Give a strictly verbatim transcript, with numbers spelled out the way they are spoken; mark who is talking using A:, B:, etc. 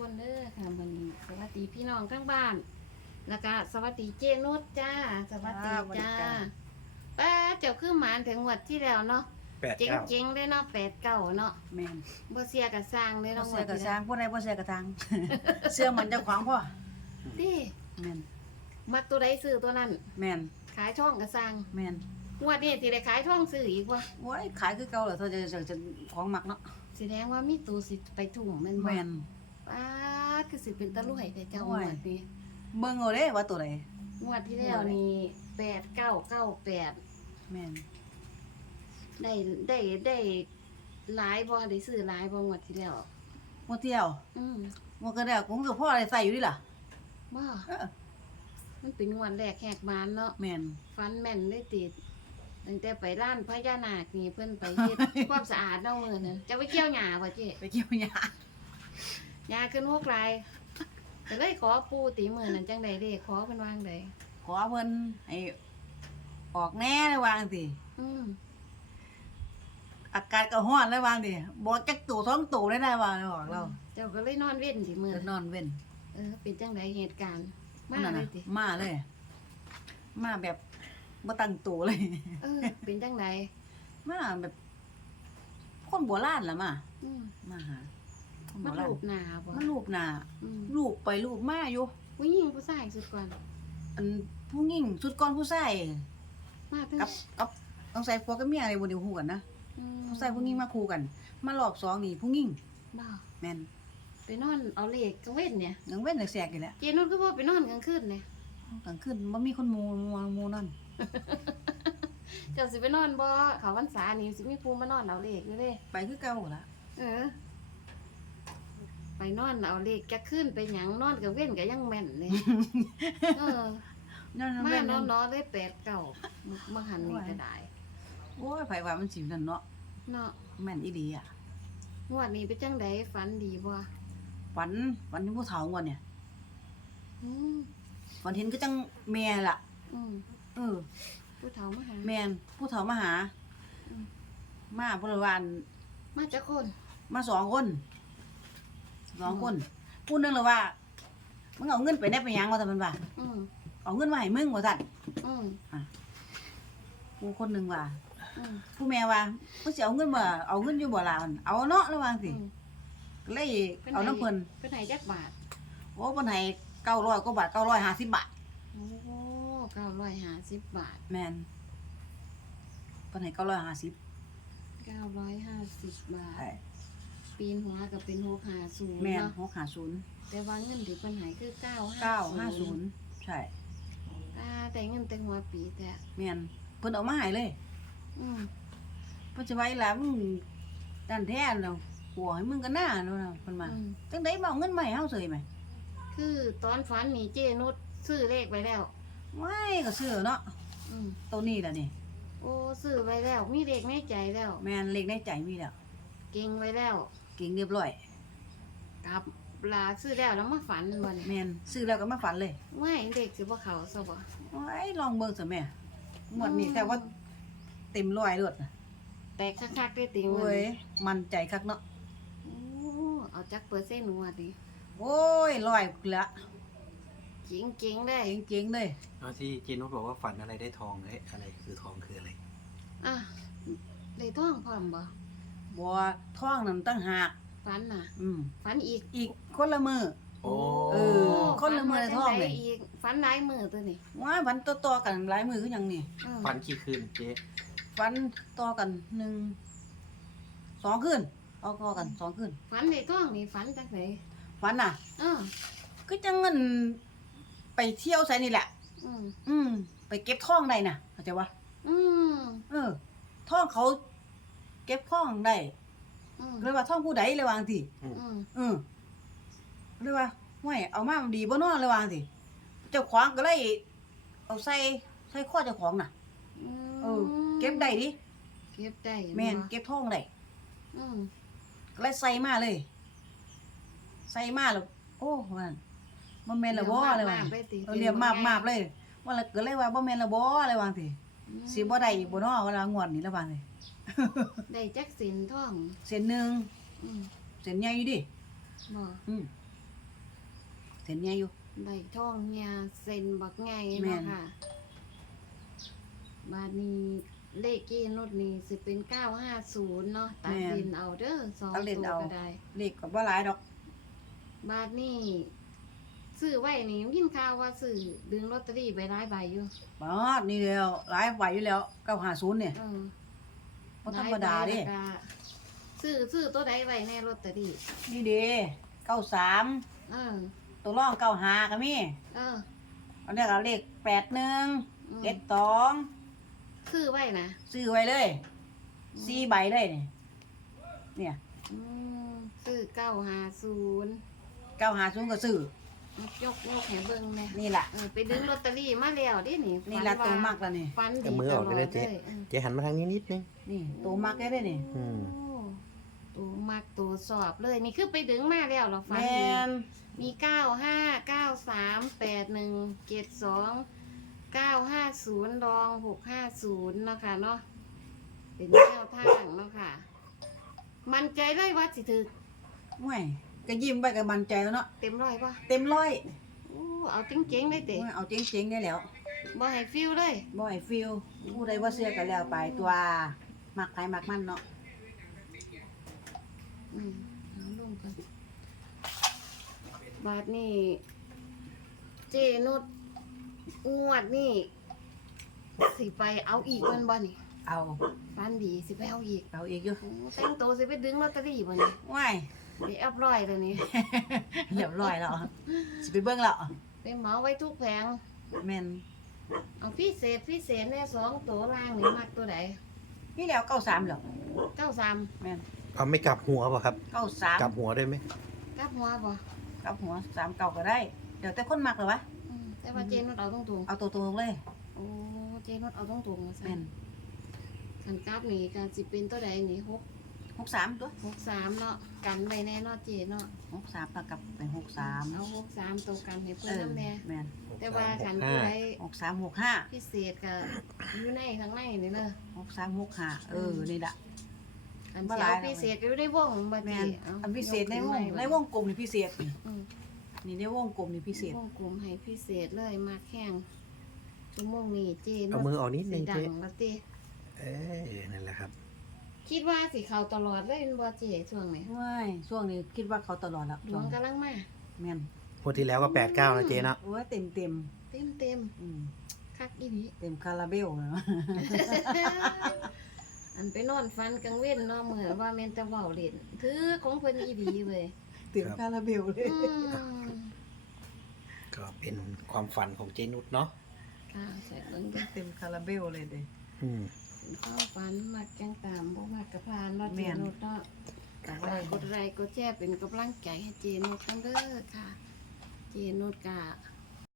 A: คนเด้อค่ะวันนี้สวัสดีพี่น้องทั้งบ้านแล้วก็สวัสดีเจนุชจ้าสวัสดีจ้าป้าเจ้าคือหมานถึงวัดที่แล้วเนาะ
B: แปด
A: เจ๋ง
B: เก้า
A: เจ๋งๆเลยเนาะแปดเก้าเนาะ
C: แม่น
A: บ่เสียกับสร้างเลย
C: บ่
A: เนาะ
C: เสียกระ
A: ที่
C: สร้างผู้ใดบ่เสียกระทาง เสื้อมันเจ้าของพ่อ
A: ติ
C: แม่น
A: มักตัวใดซื้อตัวนั้น
C: แม่น
A: ขายช่องกับสร้าง
C: แม่น
A: งวดนี้สิได้ขายช่องซื้ออีกบ่
C: โอ้ยขายคือเก่าเหรอเธอจะจะจะของมักเนาะ
A: แสดงว่ามีตัวสิไปถุงแม่นบ่
C: แม่น
A: ป้าดคือสิเป็นตะลุยแต่เจ้า
C: โอ้
A: งวย ดนี้
C: เบิ่งเอาเด้ว่าตัวใด
A: งวดที่แล้วนี่แปดเก้าเก้าแปด
C: แม่น
A: ได้ได้ได้หลายบ่ได้ซื้อหลายบ่งวดที่แล้ว
C: บ่เที่ยว
A: อืม
C: บ่ก็ได้คงสิพ่อได้ใส่อยู่ดิล่ะ
A: บ่
C: เออ
A: มันเป็นงวดแรกแหกมานเนาะ
C: แม่น
A: ฟันแม่นได้ติดตั้งแต่ไปร้านพญานาคนี่เพิ่นไปเฮ็ด ความสะอาดเนาะมื้อนั้นจะไปเกี่ยวหญ้าบ่เจ๊
C: ไปเกี่ยวหญ้า
A: หญ้าขึ้นหกลายก็เลยขอปู่ติมื้อนั้นจังได๋เด้ขอเพิ่นวางได
C: ขอเพิ่นให้ออกแน่เลยวาจังสิ
A: อืม
C: อากาศก็ร้อนเลยวาจังสิบ่จักตู่ท้องตู่ได้ได้ว่าบอกเรา
A: เจ้าก็เลยนอนเว้นติมื้อ
C: จะ
A: นั้น
C: นอนเว้น
A: เออเป็นจังไดเหตุการณ์มา
C: นั่น
A: เล
C: น่ะ
A: ยติ
C: มาเลย มาแบบบ่ตั้งตู่เลย
A: เออเป็นจังได
C: มาแบบคนโบราณล่ะมา
A: อืม
C: มาหาคนโบ
A: มัน
C: ราณ
A: รูปหน้าบ่
C: มันรูปหน้า
A: อืม
C: รูปไปรูปมาอยู่
A: ผู้หญิงผู้ชายสุดก่อน
C: อันผู้หญิงสุดก่อนผู้ชาย
A: มาถึง
C: กับกับต้องใส่ผัวกับเมียอะไรบ่ได้ฮู้กันนะ
A: อืม
C: ต้องใส่ผู้หญิงมาคู่กัน มารอบสองนี่ผู้หญิง
A: บ่
C: แม่น
A: ไปนอนเอาเลขกลางเว้นเนี่ย
C: ยังเว้นแสกๆอยู่แหละ
A: เจนุชก็บ่ไปนอนกลางคืนเนี่ย
C: กลางคืนบ่มีคนหมู่หมู่หมู่นั่น
A: เจ้าสิไปนอนบ่เขาพรรษานี่สิมีภูมานอนเอาเลขอยู่เด้
C: ไปคือเก่าล่ะ
A: เออ ไปนอนเอาเลขจะขึ้นไปหยังนอนกับเว้นก็ยังแม่นเลยเออ
C: นั่น
A: มา
C: เว้น
A: น
C: นั่
A: อน นๆได้แปดเก้ามาหันนี่ก็ได้
C: โอ้ยไผว่ามันสินั่นเนาะ
A: เนาะ
C: แม่นอีหลีอ่ะ
A: งวดนี้เป็นจังไดฝันดีบ่
C: ฝันฝันถึงผู้เฒ่าก่อนเนี่ย
A: อืม
C: ฝันเห็นก็จังแม่ล่ะ
A: อืม
C: เออ
A: ผู้เฒ่ามาหา
C: แม่นผู้เฒ่ามาหา
A: อืม
C: มาบริวาร
A: มาจากคน
C: มาสองคนสองคนพูดนึงเลยว่ามึงเอาเงินไปได้ไปหยังว่าแต่มันว่า
A: อืม
C: เอาเงินมาให้มึงว่าสั่น
A: อืม
C: ผู้คนหนึ่งว่า
A: อืม
C: ผู้แม่ว่ามึงสิเอาเงินมาเอาเงินอยู่บ่ล่ะมันเอาเนาะระวังสิ
A: อืม
C: ก็เลยเอาน้ำเพิ่น
A: เพิ่นให้จักบาท
C: โอ้เพิ่นให้เก้าร้อยกว่าบาทเก้าร้อยห้าสิบบาท
A: โอ้เก้าร้อยห้าสิบบาท
C: แม่นเพิ่นให้เก้าร้อยห้าสิบ
A: เก้าร้อยห้าสิบบาท
C: ใช่
A: ปีนหัวก็เป็นหกห้าศูนย์
C: แม่น
A: เนาะ
C: หกห้าศูนย์
A: แต่ว่าเงินที่เพิ่นให้คือเก้า
C: เก้าห้าศูนย์ใช่
A: อ่าแต่เงินแต่หัวปีแต่
C: แม่นเพิ่นเอามาให้เลย
A: อืม
C: เพิ่นจะไว้ล่ะมึงดันแท้แล้วหัวให้มึงก็หน้าเนาะเพิ่นมา
A: อืม
C: จังได๋บ่เอาเงินมาให้เฮาเสยไหม
A: คือตอนฝันนี่เจนุชซื้อเลขไว้แล้ว
C: ไม่ก็ซื้อเนาะ
A: อืม
C: ตัวนี้แหละนี่
A: โอ้ซื้อไว้แล้ว มีเลขในใจแล้ว
C: แม่นเลขในใจมีแล้ว
A: เก่งไว้แล้ว
C: เก่งเรียบร้อย
A: กับลาซื้อแล้วแล้วมาฝันบ่เนี่ย
C: แม่นซื้อแล้วก็มาฝันเลย
A: ไม่เด็กสิบ่เขาซะบ่
C: โอ้ยลองเบิ่งซะแม่งวดนี้แต่ว่าเต็มร้อยโลดน่ะ
A: แตกคักๆได้ติง
C: โอ้ยมั่นใจคักเนาะ
A: โอ้เอาจักเปอร์เซ็นต์งวดนี้
C: โอ้ยร้อยละ
A: เจ๋งๆได้
C: เก่งๆเลย
B: เอาที่เจนุชบอกว่าฝันอะไรได้ทองเอ้ยอะไรคือทองคืออะไร
A: อ่ะได้ท่องพร้อมบ่
C: บ่ท้องนั่นตั้งหาก
A: ฝันน่ะ
C: อืม
A: ฝันอีก
C: อีกคนละมือ
B: โอ้
C: เออ คนละมื้อในท้องเลย
A: ฝันว่าจัใดอีกฝันหลายมื้อตัวนี่
C: ว้ายฝันต่อๆกันหลายมือคือหยังนี่
A: เออ
B: ฝันกี่คืนเจ๊
C: ฝันต่อกันหนึ่งสองคืนต่อๆกันสองคืน
A: ฝันในท้องนี่ฝันจังได
C: ฝันน่ะ
A: เออ
C: ก็จังเงินไปเที่ยวไสนี่แหละ
A: อืม
C: อืมไปเก็บท่องได้น่ะเข้าใจวะ
A: อืม
C: เออท่องเขาเก็บท่องได้
A: อืม
C: เลยว่าท่องผู้ใดเลยวาจังสิ
A: อืม
C: เออเลยว่าห้วยเอามามันดีบ่เนาะเลยวาจังสิเจ้าของก็เลยเอาใส่ใส่ข้อเจ้าของน่ะ เออ เก็บได้ดิ
A: เก็บได้
C: แม่น
A: บ่
C: เก็บท่องได้
A: อืม
C: ก็เลยใส่มาเลย ใส่มาแล้วโอ้ว่าบ่แม่นละบ่เลยว่า
A: มากๆเลยติ
C: เออเรียบมาบๆเลย ว่าแล้วก็เลยว่าบ่แม่นละบ่เลยวาจังสิ
A: อืม
C: สิบ่ได้อีกบ่เนาะเวลางวดนี้ละว่าจังสิ
A: ได้จักสินท่อง
C: เส้นหนึง
A: อืม
C: เส้นใหญ่อยู่ดิ
A: บ่
C: อืมเส้นใหญ่อยู่
A: ใบทองเฮียเซ็นบักไง
C: แม่
A: เนาะ
C: น
A: ค่ะบาดนี้เลขเจนุชนี่สิเป็นเก้าห้าศูนย์เนาะตัดเลนเอาเด้อสอง
C: ตัดเลน
A: ตัว
C: เอา
A: ก็ได้
C: เลขก็บ่หลายดอก
A: บาทนี่ซื้อไว้นี่ยินข่าวว่าซื้อดึงลอตเตอรี่ไปหลายใบอยู่
C: บ่นี่แล้วหลายไหวอยู่แล้วเก้าห้าศูนย์เนี่ย
A: เออ
C: บ่ธรรมดาเด้
A: หลยใบแล้วก็ซื้อซื้อตัวใดไว้ในลอตเตอรี่
C: นี่เด้เก้าสาม
A: เออ
C: ตัวรองเก้าห้าก็มี
A: เออ
C: อันนี้ก็เลขแปดหนึ่ง
A: อืม
C: เจ็ดสอง
A: ซื้อไว้นะ
C: ซื้อไว้เลยสี่ใบเลยนี่เนี่ย
A: อืมซื้อเก้าห้าศูนย์
C: เก้าห้าศูนย์ก็ซื้อย
A: กยกให้เบิ่งแหน่
C: นี่ล่ะ
A: เออไปดึงลอตเตอรี่มาแล้วดินี่
C: นี่ล่ะตัวมักแล้วนี่
A: ฟัน
B: เอา
A: ดี
B: มือ
A: ต
B: ออก
A: ลอ
B: เล
A: ด
B: ยเจ๊
A: เลยเออ
B: เจ๊หันมาทางนี้นิดนึง
C: นี่ตัวมักได้เลยนี่
B: อืม
A: โอ้ตัวมักตัวสอบเลยนี่คือไปดึงมาแล้วเหรอฟั
C: แม
A: นดี
C: น
A: มีเก้าห้าเก้าสามแปดหนึ่งเจ็ดสองเก้าห้าศูนย์รองหกห้าศูนย์เนาะค่ะเนาะเป็นแนวทางเนาะค่ะ มันใจเลยว่าสิถึก
C: ห่วยก็ยิ้มไปก็มั่นใจแล้วเนาะ
A: เต็มร้อยป่ะ
C: เต็มร้อย
A: โอ้เอาจริงๆเลยเตะ
C: โอ้ยเอาเจ๋งๆได้แล้ว
A: บ่ให้ฟิลเลย
C: บ่ให้ฟิลผู้ใดว่าเสื้อก็แล้วไปตัวมักไปมักมันเนาะ
A: อืมเอาลงกันบาทนี่เจนุดงวดนี่สิไปเอาอีกมันบ่นี่
C: เอา
A: ฟันดีสิไปเอาอีก
C: เอาอีกอยู่
A: โอ้แต่งตัวสิไปดึงลอตเตอรี่บ่นี่
C: ว้าย
A: ไปอัพร้อยเลยนี่
C: เรียบร้อยแล้วสิไปเบิ่งแล้ว
A: ไปเหมาไว้ทุกแผง
C: แม่น
A: เอาพิเศษพิเศษแน่สองตัวล่างนี่มักตัวไหน
C: นี่แล้วเก้าสามแล้ว
A: เก้าสาม
C: แม่น
B: เอาไม่กลับหัวป่ะครับ
C: เก้าสาม
B: กลับหัวได้ไหม
A: กลับหัวบ่
C: กับหัวสามเก่าก็ได้ เดี๋ยวแต่คนมักเหรอวะ
A: อืมแต่ว่าเจนุดเอาตรงตรง
C: เอาตัวตรงเลย
A: ๆโอ้เจนุดเอาตรงตรงๆ
C: แม่น
A: ขันกราฟนี่การสิเป็นตัวใดนี่หก
C: หกสามตัว
A: หกสามเนาะกันไปแน่เนาะเจเนาะ
C: หกสามปากกับเป็นหกสาม
A: เอาหกสามตัวกันให้เพื่
C: เอ
A: อน
C: อ
A: น้ำแน่
C: แม่น
A: แต่ว่าขัน
B: หก
A: ผู้
B: สามหกห้า
A: ใด
C: หกสามหกห้า
A: พิเศษก็อยู่ในข้างในนี่เลย
C: หกสามหกห้าเออนี่ละ
A: อัน
C: บ่ห
A: เสีย
C: ลา
A: วย พิเศษอยู่ในวงบ่
C: แม่
A: เจ
C: น
A: เอา
C: อันพิเศษในวง
A: ยกขึ้
C: ในวงกลมนี่พิเศษนี่
A: อืม
C: นี่ในวงกลมนี่พิเศษ
A: วงกลมให้พิเศษเลยมาแข่งชั่วโมงนี้เจนุ
B: เอา
A: ด
B: มือออกนิดนึ
A: สิ
B: ง
A: ดั
B: เจ๊
A: งแล้วเจ
B: เอ้ยนั่นแหละครับ
A: คิดว่าสิเขาตลอดเลยเป็นบ่เจช่วงนี้
C: ว้ายช่วงนี้คิดว่าเขาตลอดแล้ว
A: ดวงกำลังมา
C: แม่น
B: งวดที่แล้วก็แปดเก้านะเจ๊เนาะ
C: โอ้ยเต็มเต็ม
A: เต็มเต็ม
C: ๆอืม
A: ๆคักอีนี้
C: เต็มคาราเบลเลย
A: อันไปนอนฟันกลางเว้นเนาะเหมือนว่าแม่นแต่เว้าเล่นถือของเพิ่นอีดีเว้ย
C: เต็มคาราเบลเลย
A: อืม
B: ก็เป็นความฝันของเจนุชเนาะ
A: ค่ะใส่เบิ่งเด้อ
C: เต็มคาราเบลเลยเด้
B: อืม
A: เป็นความฝันมักจังตามบ่มักกะพานเนาะ
C: แม่
A: เจ
C: น
A: นุชเนาะแต่ว่ากดไลค์กดแชร์เป็นกำลังใจให้เจนุชกันเด้อค่ะ เจนุชกะ